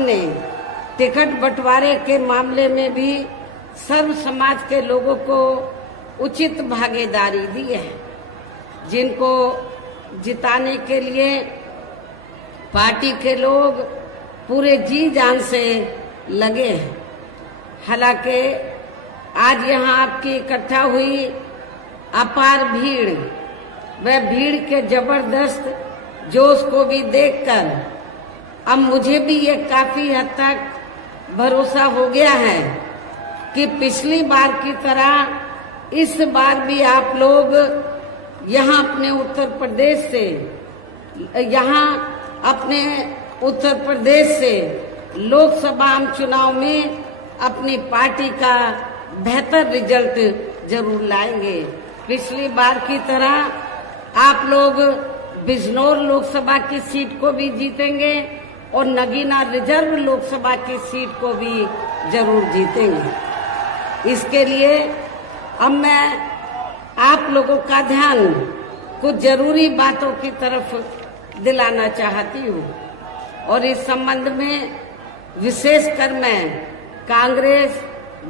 ने टिकट बंटवारे के मामले में भी सर्व समाज के लोगों को उचित भागीदारी दी है, जिनको जिताने के लिए पार्टी के लोग पूरे जी जान से लगे हैं। हालांकि आज यहाँ आपकी इकट्ठा हुई अपार भीड़, वह भीड़ के जबरदस्त जोश को भी देखकर अब मुझे भी ये काफी हद तक भरोसा हो गया है कि पिछली बार की तरह इस बार भी आप लोग यहाँ अपने उत्तर प्रदेश से लोकसभा आम चुनाव में अपनी पार्टी का बेहतर रिजल्ट जरूर लाएंगे। पिछली बार की तरह आप लोग बिजनौर लोकसभा की सीट को भी जीतेंगे और नगीना रिजर्व लोकसभा की सीट को भी जरूर जीतेंगे। इसके लिए अब मैं आप लोगों का ध्यान कुछ जरूरी बातों की तरफ दिलाना चाहती हूँ और इस संबंध में विशेषकर मैं कांग्रेस,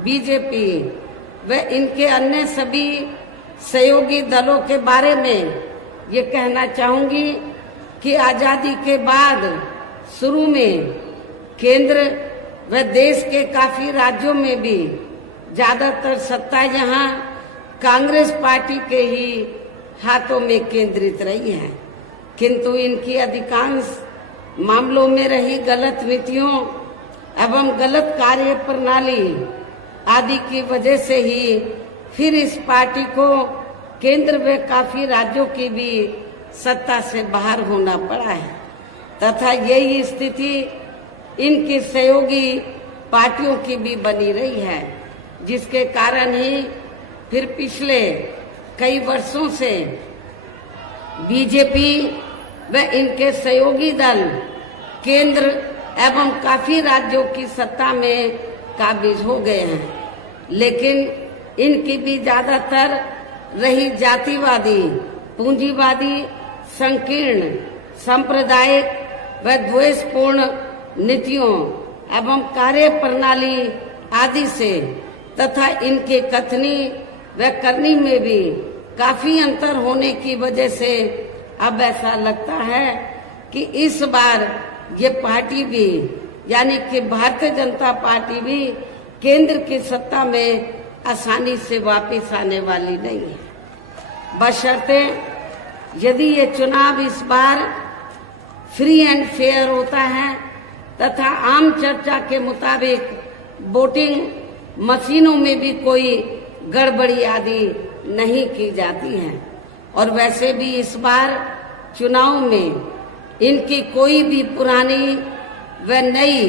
बीजेपी व इनके अन्य सभी सहयोगी दलों के बारे में ये कहना चाहूंगी कि आजादी के बाद शुरू में केंद्र व देश के काफी राज्यों में भी ज्यादातर सत्ता यहाँ कांग्रेस पार्टी के ही हाथों में केंद्रित रही है, किंतु इनकी अधिकांश मामलों में रही गलत नीतियों एवं गलत कार्य प्रणाली आदि की वजह से ही फिर इस पार्टी को केंद्र व काफी राज्यों की भी सत्ता से बाहर होना पड़ा है तथा यही स्थिति इनकी सहयोगी पार्टियों की भी बनी रही है, जिसके कारण ही फिर पिछले कई वर्षों से बीजेपी व इनके सहयोगी दल केंद्र एवं काफी राज्यों की सत्ता में काबिज हो गए हैं, लेकिन इनकी भी ज्यादातर रही जातिवादी, पूंजीवादी, संकीर्ण, सांप्रदायिक व द्वेषपूर्ण नीतियों एवं कार्य प्रणाली आदि से तथा इनके कथनी व करनी में भी काफी अंतर होने की वजह से अब ऐसा लगता है कि इस बार ये पार्टी भी यानी कि भारतीय जनता पार्टी भी केंद्र की सत्ता में आसानी से वापस आने वाली नहीं है, बशर्ते यदि ये चुनाव इस बार फ्री एंड फेयर होता है तथा आम चर्चा के मुताबिक वोटिंग मशीनों में भी कोई गड़बड़ी आदि नहीं की जाती है। और वैसे भी इस बार चुनाव में इनकी कोई भी पुरानी व नई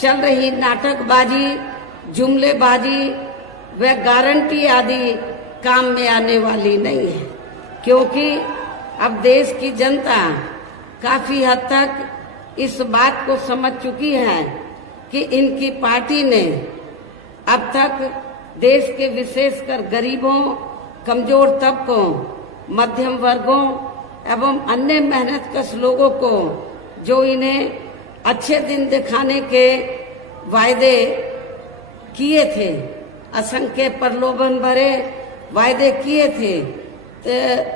चल रही नाटकबाजी, जुमलेबाजी व गारंटी आदि काम में आने वाली नहीं है, क्योंकि अब देश की जनता काफी हद तक इस बात को समझ चुकी है कि इनकी पार्टी ने अब तक देश के विशेषकर गरीबों, कमजोर तबकों, मध्यम वर्गों एवं अन्य मेहनतकश लोगों को जो इन्हें अच्छे दिन दिखाने के वायदे किए थे, असंख्य प्रलोभन भरे वायदे किए थे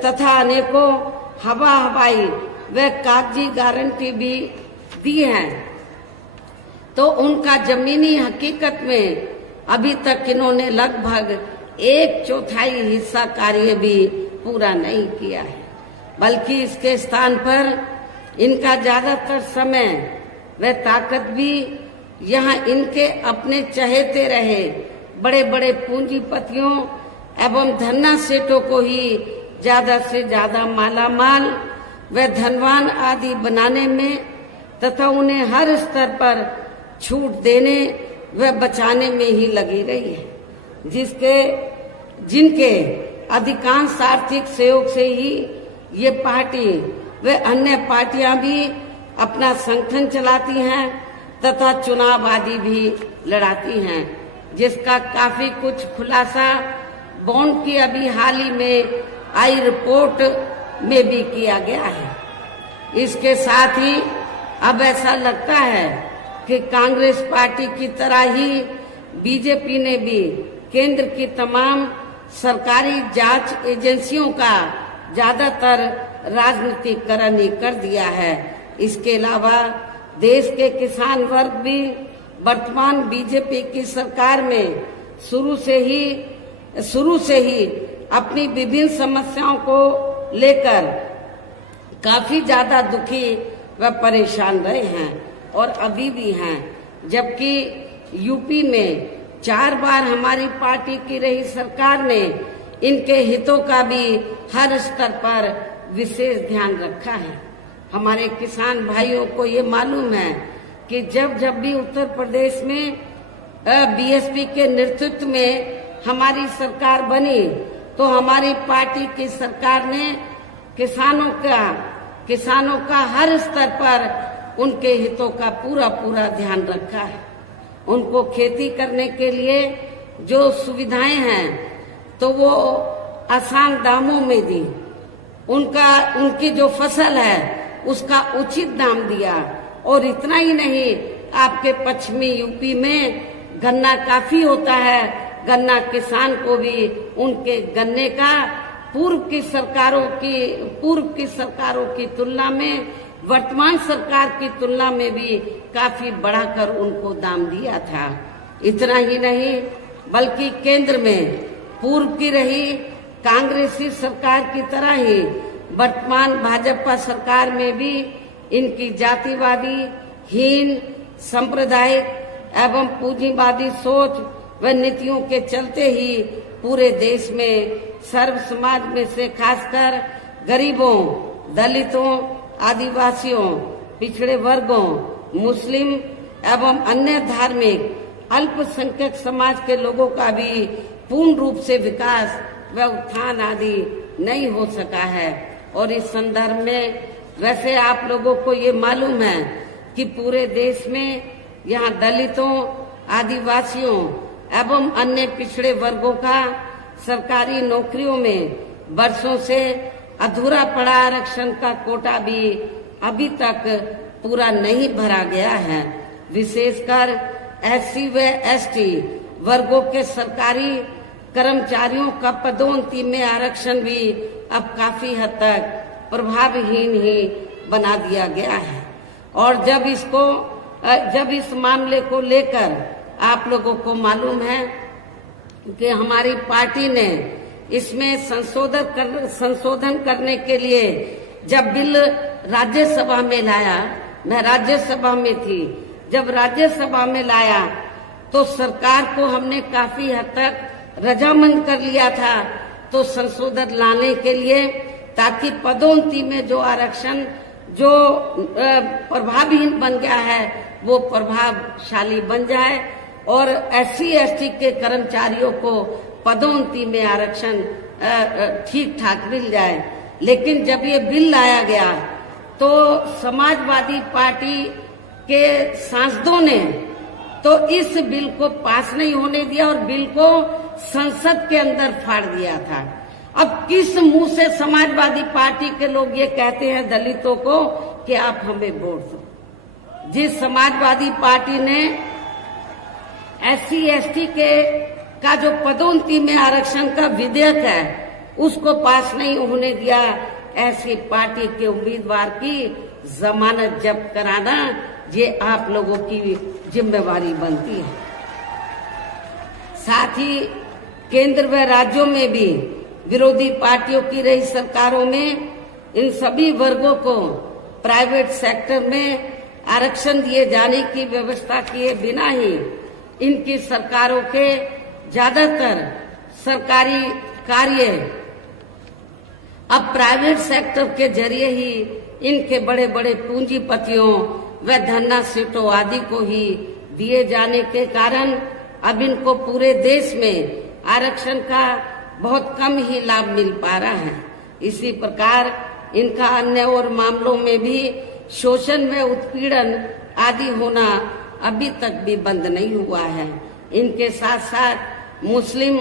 तथा अनेकों हवाई व कागजी गारंटी भी दी है, तो उनका जमीनी हकीकत में अभी तक इन्होंने लगभग 1/4 हिस्सा कार्य भी पूरा नहीं किया है, बल्कि इसके स्थान पर इनका ज्यादातर समय व ताकत भी यहाँ इनके अपने चहेते रहे बड़े बड़े पूंजीपतियों एवं धन्ना सेठों को ही ज्यादा से ज्यादा मालामाल व धनवान आदि बनाने में तथा उन्हें हर स्तर पर छूट देने व बचाने में ही लगी रही है, जिनके अधिकांश आर्थिक सहयोग से ही ये पार्टी व अन्य पार्टियां भी अपना संगठन चलाती हैं तथा चुनाव आदि भी लड़ाती हैं, जिसका काफी कुछ खुलासा बॉन्ड की अभी हाल ही में आई रिपोर्ट में भी किया गया है। इसके साथ ही अब ऐसा लगता है कि कांग्रेस पार्टी की तरह ही बीजेपी ने भी केंद्र की तमाम सरकारी जांच एजेंसियों का ज्यादातर राजनीतिकरण ही कर दिया है। इसके अलावा देश के किसान वर्ग भी वर्तमान बीजेपी की सरकार में शुरू से ही अपनी विभिन्न समस्याओं को लेकर काफी ज्यादा दुखी व परेशान रहे हैं और अभी भी हैं। जबकि यूपी में 4 बार हमारी पार्टी की रही सरकार ने इनके हितों का भी हर स्तर पर विशेष ध्यान रखा है। हमारे किसान भाइयों को ये मालूम है कि जब भी उत्तर प्रदेश में बीएसपी के नेतृत्व में हमारी सरकार बनी तो हमारी पार्टी की सरकार ने किसानों का हर स्तर पर उनके हितों का पूरा ध्यान रखा है। उनको खेती करने के लिए जो सुविधाएं हैं तो वो आसान दामों में दी। उनकी जो फसल है उसका उचित दाम दिया। और इतना ही नहीं, आपके पश्चिमी यूपी में गन्ना काफी होता है। गन्ना किसान को भी उनके गन्ने का पूर्व की सरकारों की तुलना में वर्तमान सरकार की तुलना में भी काफी बढ़ाकर उनको दाम दिया था। इतना ही नहीं, बल्कि केंद्र में पूर्व की रही कांग्रेसी सरकार की तरह ही वर्तमान भाजपा सरकार में भी इनकी जातिवादी, हीन, सांप्रदायिक एवं पूंजीवादी सोच व नीतियों के चलते ही पूरे देश में सर्व समाज में से खासकर गरीबों, दलितों, आदिवासियों, पिछड़े वर्गों, मुस्लिम एवं अन्य धार्मिक अल्पसंख्यक समाज के लोगों का भी पूर्ण रूप से विकास व उत्थान आदि नहीं हो सका है। और इस संदर्भ में वैसे आप लोगों को ये मालूम है कि पूरे देश में यहाँ दलितों, आदिवासियों एवं अन्य पिछड़े वर्गों का सरकारी नौकरियों में वर्षों से अधूरा पड़ा आरक्षण का कोटा भी अभी तक पूरा नहीं भरा गया है। विशेषकर एससी व एसटी वर्गों के सरकारी कर्मचारियों का पदोन्नति में आरक्षण भी अब काफी हद तक प्रभावहीन ही बना दिया गया है। और जब इस मामले को लेकर आप लोगों को मालूम है कि हमारी पार्टी ने इसमें संशोधन करने के लिए जब बिल राज्यसभा में लाया, मैं राज्यसभा में थी, जब राज्यसभा में लाया तो सरकार को हमने काफी हद तक रजामंद कर लिया था तो संशोधन लाने के लिए, ताकि पदोन्नति में जो आरक्षण जो प्रभावहीन बन गया है वो प्रभावशाली बन जाए और एससी एसटी के कर्मचारियों को पदोन्नति में आरक्षण ठीक ठाक मिल जाए। लेकिन जब ये बिल लाया गया तो समाजवादी पार्टी के सांसदों ने तो इस बिल को पास नहीं होने दिया और बिल को संसद के अंदर फाड़ दिया था। अब किस मुंह से समाजवादी पार्टी के लोग ये कहते हैं दलितों को कि आप हमें वोट दो? जिस समाजवादी पार्टी ने एससी एसटी का जो पदोन्नति में आरक्षण का विधेयक है उसको पास नहीं होने दिया, ऐसी पार्टी के उम्मीदवार की जमानत जब्त कराना ये आप लोगों की जिम्मेवारी बनती है। साथ ही केंद्र व राज्यों में भी विरोधी पार्टियों की रही सरकारों में इन सभी वर्गों को प्राइवेट सेक्टर में आरक्षण दिए जाने की व्यवस्था किए बिना ही इनकी सरकारों के ज्यादातर सरकारी कार्य अब प्राइवेट सेक्टर के जरिए ही इनके बड़े बड़े पूंजीपतियों व धन्ना सेठों आदि को ही दिए जाने के कारण अब इनको पूरे देश में आरक्षण का बहुत कम ही लाभ मिल पा रहा है। इसी प्रकार इनका अन्य और मामलों में भी शोषण व उत्पीड़न आदि होना अभी तक भी बंद नहीं हुआ है। इनके साथ साथ मुस्लिम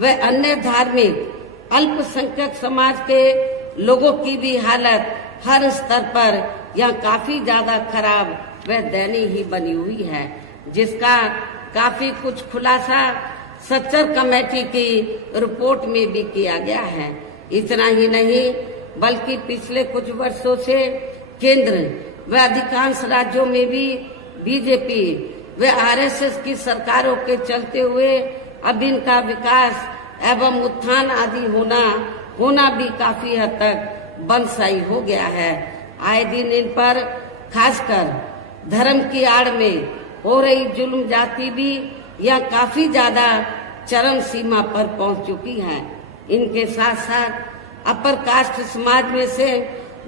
व अन्य धार्मिक अल्पसंख्यक समाज के लोगों की भी हालत हर स्तर पर यहाँ काफी ज्यादा खराब वह दयनीय ही बनी हुई है, जिसका काफी कुछ खुलासा सच्चर कमेटी की रिपोर्ट में भी किया गया है। इतना ही नहीं बल्कि पिछले कुछ वर्षों से केंद्र व अधिकांश राज्यों में भी बीजेपी व आरएसएस की सरकारों के चलते हुए अब इनका विकास एवं उत्थान आदि होना भी काफी हद तक बंदशाई हो गया है। आए दिन इन पर खासकर धर्म की आड़ में हो रही जुल्म जाति भी यह काफी ज्यादा चरम सीमा पर पहुंच चुकी है। इनके साथ साथ अपर कास्ट समाज में से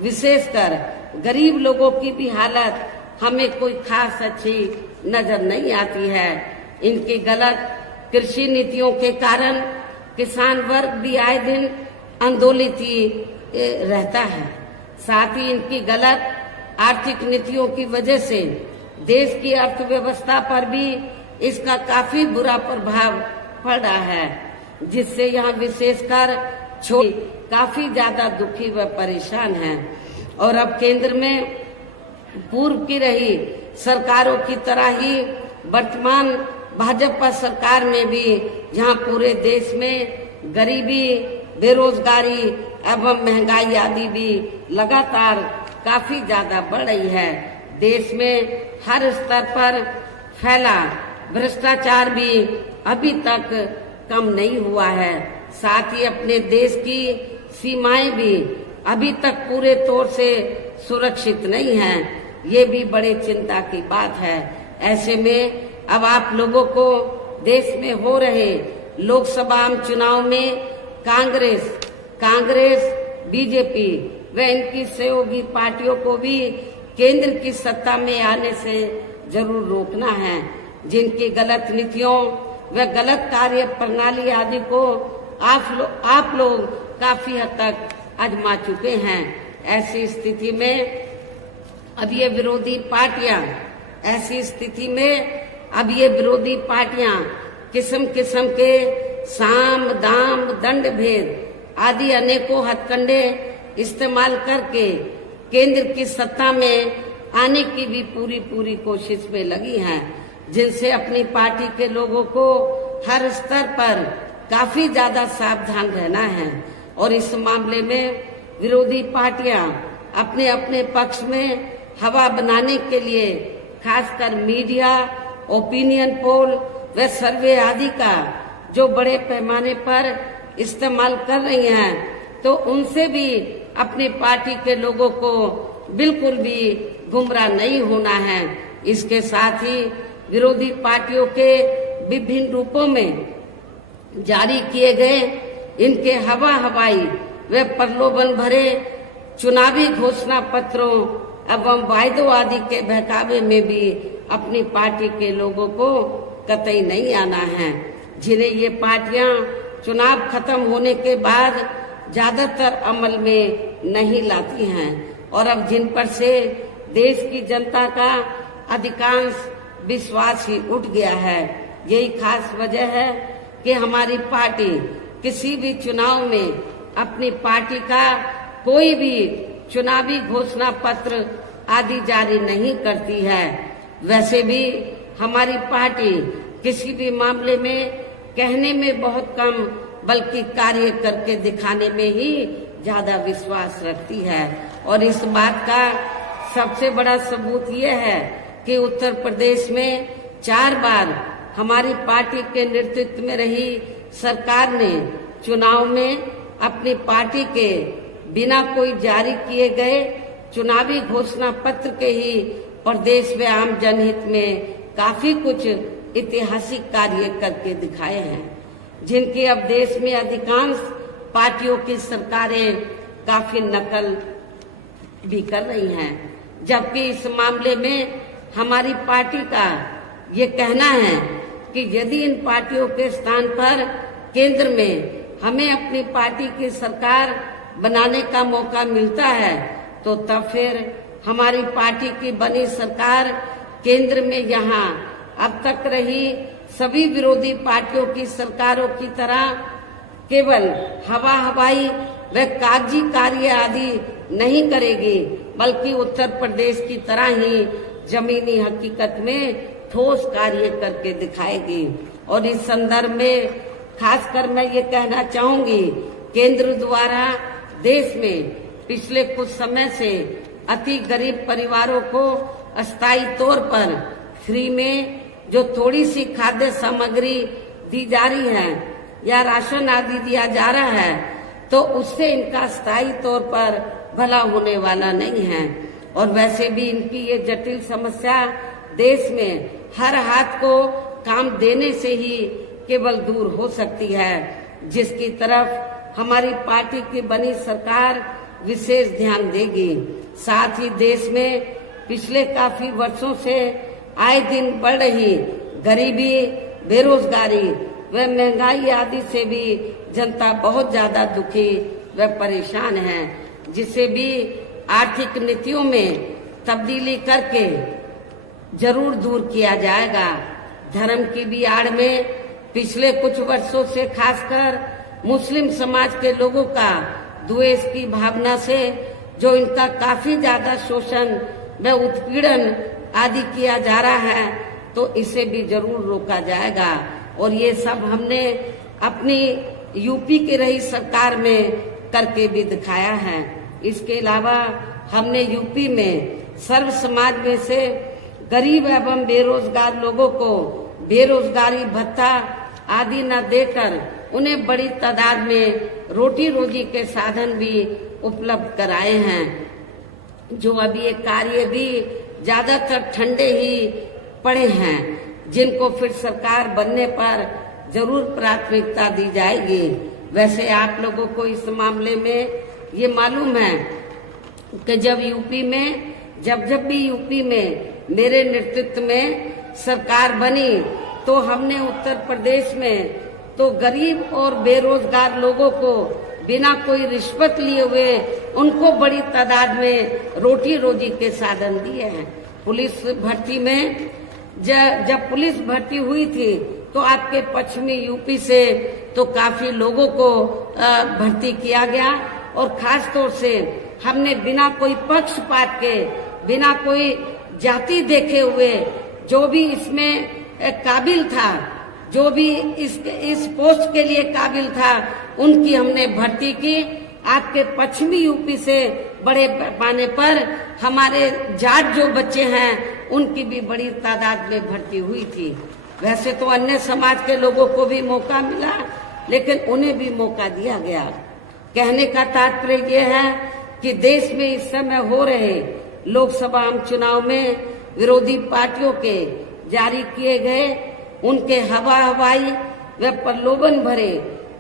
विशेषकर गरीब लोगों की भी हालत हमें कोई खास अच्छी नजर नहीं आती है। इनकी गलत कृषि नीतियों के कारण किसान वर्ग भी आए दिन आंदोलित ही रहता है। साथ ही इनकी गलत आर्थिक नीतियों की वजह से देश की अर्थव्यवस्था पर भी इसका काफी बुरा प्रभाव पड़ रहा है, जिससे यहाँ विशेषकर काफी ज्यादा दुखी व परेशान हैं। और अब केंद्र में पूर्व की रही सरकारों की तरह ही वर्तमान भाजपा सरकार में भी जहां पूरे देश में गरीबी, बेरोजगारी एवं महंगाई आदि भी लगातार काफी ज्यादा बढ़ रही है। देश में हर स्तर पर फैला भ्रष्टाचार भी अभी तक कम नहीं हुआ है। साथ ही अपने देश की सीमाएं भी अभी तक पूरे तौर से सुरक्षित नहीं हैं। ये भी बड़े चिंता की बात है। ऐसे में अब आप लोगों को देश में हो रहे लोकसभा आम चुनाव में कांग्रेस, बीजेपी व इनकी सहयोगी पार्टियों को भी केंद्र की सत्ता में आने से जरूर रोकना है। जिनकी गलत नीतियों व गलत कार्य प्रणाली आदि को आप लोग काफी हद तक आजमा चुके हैं। ऐसी स्थिति में अब ये विरोधी पार्टियां किस्म किस्म के साम, दाम, दंड भेद आदि अनेकों हथकंडे इस्तेमाल करके केंद्र की सत्ता में आने की भी पूरी कोशिश में लगी हैं, जिनसे अपनी पार्टी के लोगों को हर स्तर पर काफी ज्यादा सावधान रहना है। और इस मामले में विरोधी पार्टियां अपने अपने पक्ष में हवा बनाने के लिए खासकर मीडिया, ओपिनियन पोल व सर्वे आदि का जो बड़े पैमाने पर इस्तेमाल कर रही हैं, तो उनसे भी अपनी पार्टी के लोगों को बिल्कुल भी गुमराह नहीं होना है। इसके साथ ही विरोधी पार्टियों के विभिन्न रूपों में जारी किए गए इनके हवाई व प्रलोभन भरे चुनावी घोषणा पत्रों एवं वायदों आदि के बहकावे में भी अपनी पार्टी के लोगों को कतई नहीं आना है, जिन्हें ये पार्टियां चुनाव खत्म होने के बाद ज्यादातर अमल में नहीं लाती हैं। और अब जिन पर से देश की जनता का अधिकांश विश्वास ही उठ गया है। यही खास वजह है कि हमारी पार्टी किसी भी चुनाव में अपनी पार्टी का कोई भी चुनावी घोषणा पत्र आदि जारी नहीं करती है। वैसे भी हमारी पार्टी किसी भी मामले में कहने में बहुत कम बल्कि कार्य करके दिखाने में ही ज्यादा विश्वास रखती है। और इस बात का सबसे बड़ा सबूत यह है कि उत्तर प्रदेश में 4 बार हमारी पार्टी के नेतृत्व में रही सरकार ने चुनाव में अपनी पार्टी के बिना कोई जारी किए गए चुनावी घोषणा पत्र के ही प्रदेश व आम जनहित में काफी कुछ ऐतिहासिक कार्य करके दिखाए हैं, जिनकी अब देश में अधिकांश पार्टियों की सरकारें काफी नकल भी कर रही हैं। जबकि इस मामले में हमारी पार्टी का ये कहना है कि यदि इन पार्टियों के स्थान पर केंद्र में हमें अपनी पार्टी की सरकार बनाने का मौका मिलता है, तो तब फिर हमारी पार्टी की बनी सरकार केंद्र में यहाँ अब तक रही सभी विरोधी पार्टियों की सरकारों की तरह केवल हवाई व कागजी कार्य आदि नहीं करेगी, बल्कि उत्तर प्रदेश की तरह ही जमीनी हकीकत में ठोस कार्य करके दिखाएगी। और इस संदर्भ में खासकर मैं ये कहना चाहूंगी, केंद्र द्वारा देश में पिछले कुछ समय से अति गरीब परिवारों को अस्थायी तौर पर फ्री में जो थोड़ी सी खाद्य सामग्री दी जा रही है या राशन आदि दिया जा रहा है, तो उससे इनका स्थायी तौर पर भला होने वाला नहीं है। और वैसे भी इनकी ये जटिल समस्या देश में हर हाथ को काम देने से ही केवल दूर हो सकती है, जिसकी तरफ हमारी पार्टी की बनी सरकार विशेष ध्यान देगी। साथ ही देश में पिछले काफी वर्षों से आए दिन बढ़ रही गरीबी, बेरोजगारी व महंगाई आदि से भी जनता बहुत ज्यादा दुखी व परेशान है, जिसे भी आर्थिक नीतियों में तब्दीली करके जरूर दूर किया जाएगा। धर्म की भी आड़ में पिछले कुछ वर्षों से खासकर मुस्लिम समाज के लोगों का द्वेष की भावना से जो इनका काफी ज्यादा शोषण व उत्पीड़न आदि किया जा रहा है, तो इसे भी जरूर रोका जाएगा। और ये सब हमने अपनी यूपी की रही सरकार में करके भी दिखाया है। इसके अलावा हमने यूपी में सर्व समाज में से गरीब एवं बेरोजगार लोगों को बेरोजगारी भत्ता आदि न देकर उन्हें बड़ी तादाद में रोटी रोजी के साधन भी उपलब्ध कराए हैं। जो अभी ये कार्य भी ज्यादातर ठंडे ही पड़े हैं, जिनको फिर सरकार बनने पर जरूर प्राथमिकता दी जाएगी। वैसे आप लोगों को इस मामले में ये मालूम है कि जब भी यूपी में मेरे नेतृत्व में सरकार बनी, तो हमने उत्तर प्रदेश में तो गरीब और बेरोजगार लोगों को बिना कोई रिश्वत लिए हुए उनको बड़ी तादाद में रोटी रोजी के साधन दिए हैं। पुलिस भर्ती में जब पुलिस भर्ती हुई थी, तो आपके पश्चिमी यूपी से तो काफी लोगों को भर्ती किया गया। और खास तौर से हमने बिना कोई पक्षपात के, बिना कोई जाति देखे हुए जो भी इसमें काबिल था, जो भी इस पोस्ट के लिए काबिल था, उनकी हमने भर्ती की। आपके पश्चिमी यूपी से बड़े पैमाने पर हमारे जाट जो बच्चे हैं, उनकी भी बड़ी तादाद में भर्ती हुई थी। वैसे तो अन्य समाज के लोगों को भी मौका मिला, लेकिन उन्हें भी मौका दिया गया। कहने का तात्पर्य यह है कि देश में इस समय हो रहे लोकसभा चुनाव में विरोधी पार्टियों के जारी किए गए उनके हवाई व प्रलोभन भरे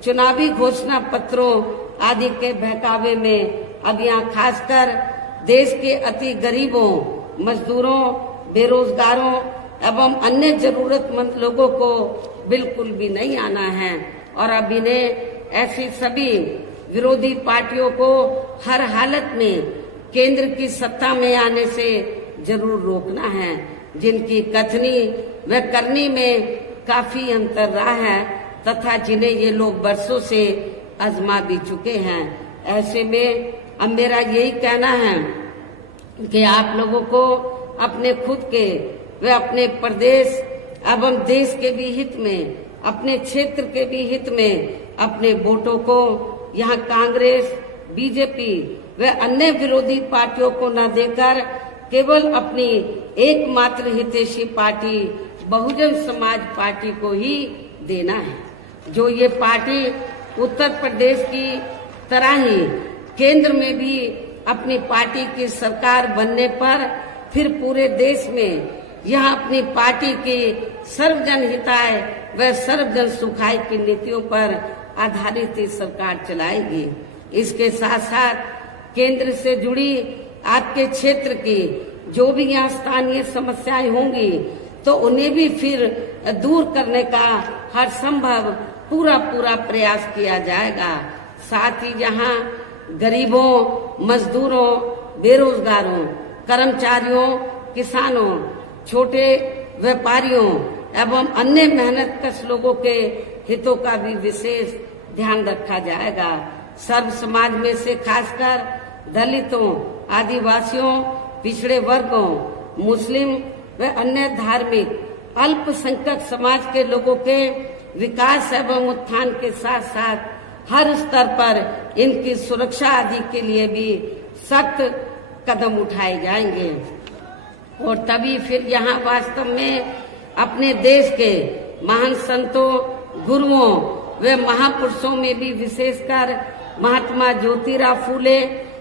चुनावी घोषणा पत्रों आदि के बहकावे में अब यहाँ खासकर देश के अति गरीबों, मजदूरों, बेरोजगारों एवं अन्य जरूरतमंद लोगों को बिल्कुल भी नहीं आना है। और अब इन्हें ऐसी सभी विरोधी पार्टियों को हर हालत में केंद्र की सत्ता में आने से जरूर रोकना है, जिनकी कथनी व करनी में काफी अंतर रहा है तथा जिन्हें ये लोग बरसों से आजमा भी चुके हैं। ऐसे में अब मेरा यही कहना है कि आप लोगों को अपने खुद के व अपने प्रदेश एवं देश के भी हित में, अपने क्षेत्र के भी हित में अपने वोटों को यहाँ कांग्रेस, बीजेपी व अन्य विरोधी पार्टियों को न देकर केवल अपनी एकमात्र हितैषी पार्टी बहुजन समाज पार्टी को ही देना है। जो ये पार्टी उत्तर प्रदेश की तरह ही केंद्र में भी अपनी पार्टी की सरकार बनने पर फिर पूरे देश में यह अपनी पार्टी की सर्वजन हिताय व सर्वजन सुखाय की नीतियों पर आधारित सरकार चलाएगी। इसके साथ साथ केंद्र से जुड़ी आपके क्षेत्र की जो भी यहाँ स्थानीय समस्याएं होंगी, तो उन्हें भी फिर दूर करने का हर संभव पूरा प्रयास किया जाएगा। साथ ही यहाँ गरीबों, मजदूरों, बेरोजगारों, कर्मचारियों, किसानों, छोटे व्यापारियों एवं अन्य मेहनतकश लोगों के हितों का भी विशेष ध्यान रखा जाएगा। सर्व समाज में से खासकर दलितों, आदिवासियों, पिछड़े वर्गों, मुस्लिम व अन्य धार्मिक अल्पसंख्यक समाज के लोगों के विकास एवं उत्थान के साथ साथ हर स्तर पर इनकी सुरक्षा आदि के लिए भी सख्त कदम उठाए जाएंगे और तभी फिर यहाँ वास्तव में अपने देश के महान संतों, गुरुओं व महापुरुषों में भी विशेषकर महात्मा ज्योतिराव फूले,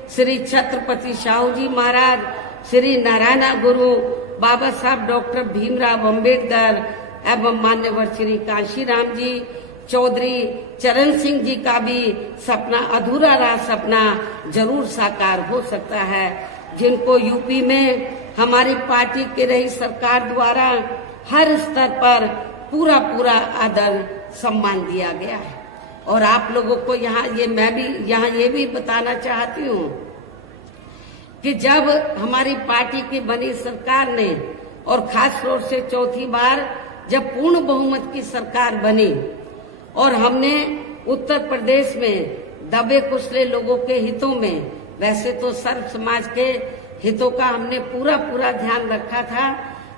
श्री छत्रपति शाहू जी महाराज, श्री नारायण गुरु, बाबा साहब डॉक्टर भीमराव अंबेडकर एवं मान्यवर श्री कांशीराम जी, चौधरी चरण सिंह जी का भी सपना अधूरा रहा सपना जरूर साकार हो सकता है, जिनको यूपी में हमारी पार्टी की रही सरकार द्वारा हर स्तर पर पूरा पूरा आदर सम्मान दिया गया है। और आप लोगों को मैं भी यहाँ ये भी बताना चाहती हूँ कि जब हमारी पार्टी की बनी सरकार ने और खास तौर से चौथी बार जब पूर्ण बहुमत की सरकार बनी और हमने उत्तर प्रदेश में दबे कुचले लोगों के हितों में, वैसे तो सर्व समाज के हितों का हमने पूरा पूरा ध्यान रखा था,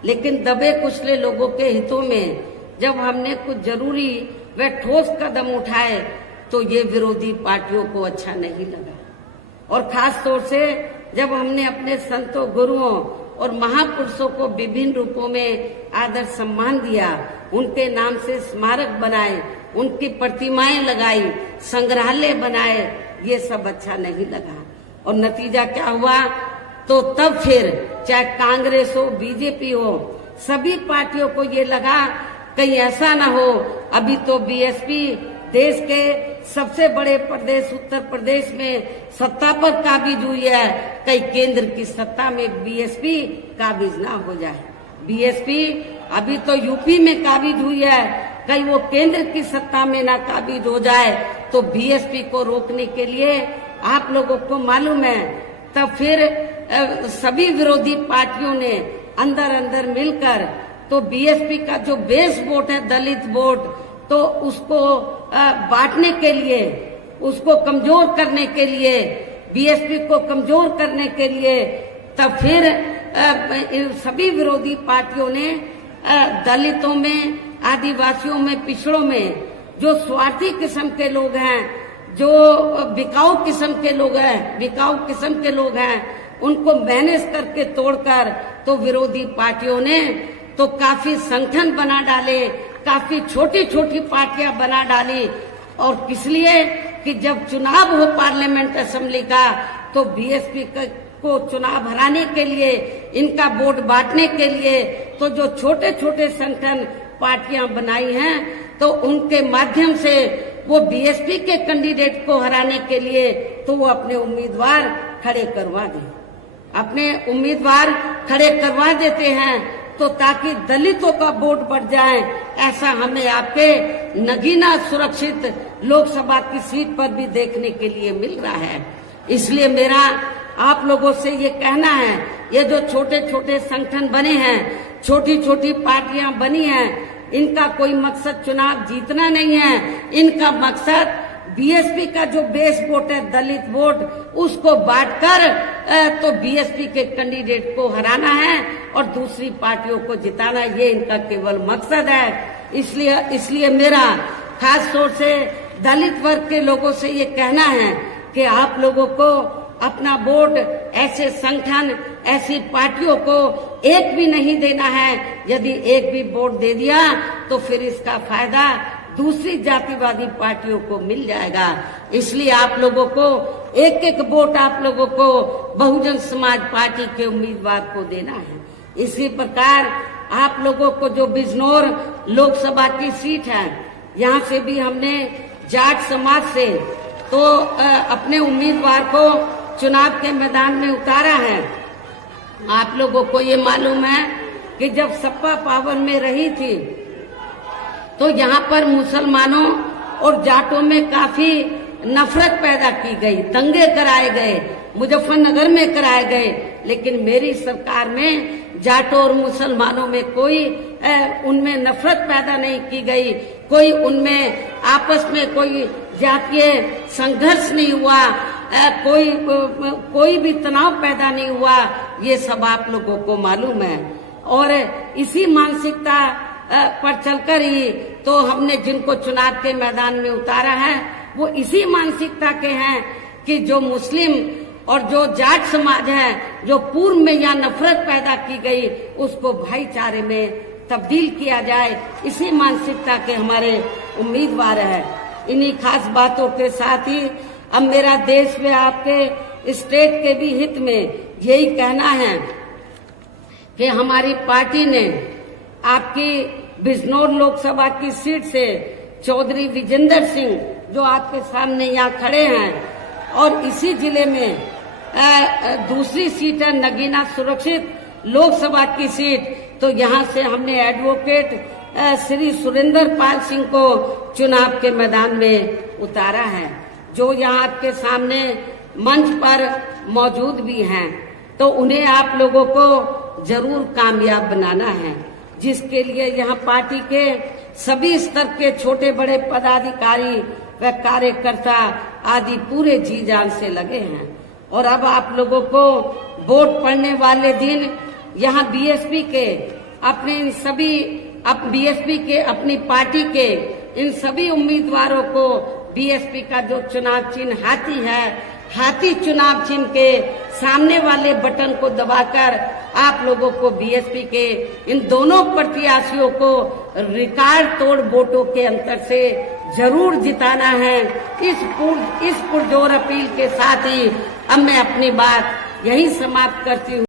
लेकिन दबे कुचले लोगों के हितों में जब हमने कुछ जरूरी व ठोस कदम उठाए तो ये विरोधी पार्टियों को अच्छा नहीं लगा। और खास तौर से जब हमने अपने संतों, गुरुओं और महापुरुषों को विभिन्न रूपों में आदर सम्मान दिया, उनके नाम से स्मारक बनाए, उनकी प्रतिमाएं लगाई, संग्रहालय बनाए, ये सब अच्छा नहीं लगा। और नतीजा क्या हुआ, तो तब फिर चाहे कांग्रेस हो, बीजेपी हो, सभी पार्टियों को ये लगा कहीं ऐसा ना हो अभी तो बीएसपी देश के सबसे बड़े प्रदेश उत्तर प्रदेश में सत्ता पर काबिज हुई है, कहीं केंद्र की सत्ता में बीएसपी काबिज ना हो जाए। बीएसपी अभी तो यूपी में काबिज हुई है, कहीं वो केंद्र की सत्ता में ना काबिज हो जाए। तो बीएसपी को रोकने के लिए आप लोगों को मालूम है, तब फिर सभी विरोधी पार्टियों ने अंदर अंदर मिलकर तो बीएसपी का जो बेस वोट है दलित वोट, तो उसको बांटने के लिए, उसको कमजोर करने के लिए, बीएसपी को कमजोर करने के लिए तब फिर सभी विरोधी पार्टियों ने दलितों में, आदिवासियों में, पिछड़ों में जो स्वार्थी किस्म के लोग हैं, जो बिकाऊ किस्म के लोग हैं, उनको मैनेज करके तोड़कर तो विरोधी पार्टियों ने तो काफी संगठन बना डाले, काफी छोटी छोटी पार्टियां बना डाली। और किस लिए कि जब चुनाव हो पार्लियामेंट असेंबली का तो बीएसपी को चुनाव हराने के लिए, इनका वोट बांटने के लिए तो जो छोटे छोटे संगठन पार्टियां बनाई हैं तो उनके माध्यम से वो बीएसपी के कैंडिडेट को हराने के लिए तो वो अपने उम्मीदवार खड़े करवा देते हैं तो ताकि दलितों का वोट बढ़ जाए। ऐसा हमें आपके नगीना सुरक्षित लोकसभा की सीट पर भी देखने के लिए मिल रहा है। इसलिए मेरा आप लोगों से ये कहना है, ये जो छोटे छोटे संगठन बने हैं, छोटी छोटी पार्टियां बनी हैं, इनका कोई मकसद चुनाव जीतना नहीं है। इनका मकसद बीएसपी का जो बेस वोट है दलित वोट, उसको बांटकर तो बीएसपी के कैंडिडेट को हराना है और दूसरी पार्टियों को जिताना, ये इनका केवल मकसद है। इसलिए मेरा खास तौर से दलित वर्ग के लोगों से ये कहना है कि आप लोगों को अपना वोट ऐसे संगठन, ऐसी पार्टियों को एक भी नहीं देना है। यदि एक भी वोट दे दिया तो फिर इसका फायदा दूसरी जातिवादी पार्टियों को मिल जाएगा। इसलिए आप लोगों को एक एक वोट आप लोगों को बहुजन समाज पार्टी के उम्मीदवार को देना है। इसी प्रकार आप लोगों को जो बिजनौर लोकसभा की सीट है, यहाँ से भी हमने जाट समाज से तो अपने उम्मीदवार को चुनाव के मैदान में उतारा है। आप लोगों को ये मालूम है कि जब सपा पावर में रही थी तो यहाँ पर मुसलमानों और जाटों में काफी नफरत पैदा की गई, दंगे कराए गए, मुजफ्फरनगर में कराए गए। लेकिन मेरी सरकार में जाटों और मुसलमानों में कोई उनमें नफरत पैदा नहीं की गई, कोई उनमें आपस में कोई जातीय संघर्ष नहीं हुआ, कोई भी तनाव पैदा नहीं हुआ। ये सब आप लोगों को मालूम है। और इसी मानसिकता पर चलकर ही तो हमने जिनको चुनाव के मैदान में उतारा है वो इसी मानसिकता के हैं कि जो मुस्लिम और जो जाट समाज है, जो पूर्व में यहाँ नफरत पैदा की गई, उसको भाईचारे में तब्दील किया जाए, इसी मानसिकता के हमारे उम्मीदवार है। इन्हीं खास बातों के साथ ही अब मेरा देश में आपके स्टेट के भी हित में यही कहना है कि हमारी पार्टी ने आपकी बिजनौर लोकसभा की सीट से चौधरी विजेंद्र सिंह, जो आपके सामने यहाँ खड़े हैं, और इसी जिले में दूसरी सीट है नगीना सुरक्षित लोकसभा की सीट, तो यहाँ से हमने एडवोकेट श्री सुरेंद्र पाल सिंह को चुनाव के मैदान में उतारा है, जो यहाँ आपके सामने मंच पर मौजूद भी हैं। तो उन्हें आप लोगों को जरूर कामयाब बनाना है, जिसके लिए यहाँ पार्टी के सभी स्तर के छोटे बड़े पदाधिकारी व कार्यकर्ता आदि पूरे जी जान से लगे हैं। और अब आप लोगों को वोट पड़ने वाले दिन यहाँ बीएसपी के अपने इन सभी बीएसपी के अपनी पार्टी के इन सभी उम्मीदवारों को बीएसपी का जो चुनाव चिन्ह हाथी है, हाथी चुनाव चिन्ह के सामने वाले बटन को दबाकर आप लोगों को बीएसपी के इन दोनों प्रत्याशियों को रिकॉर्ड तोड़ वोटों के अंतर से जरूर जिताना है। इस पुरजोर अपील के साथ ही अब मैं अपनी बात यही समाप्त करती हूँ।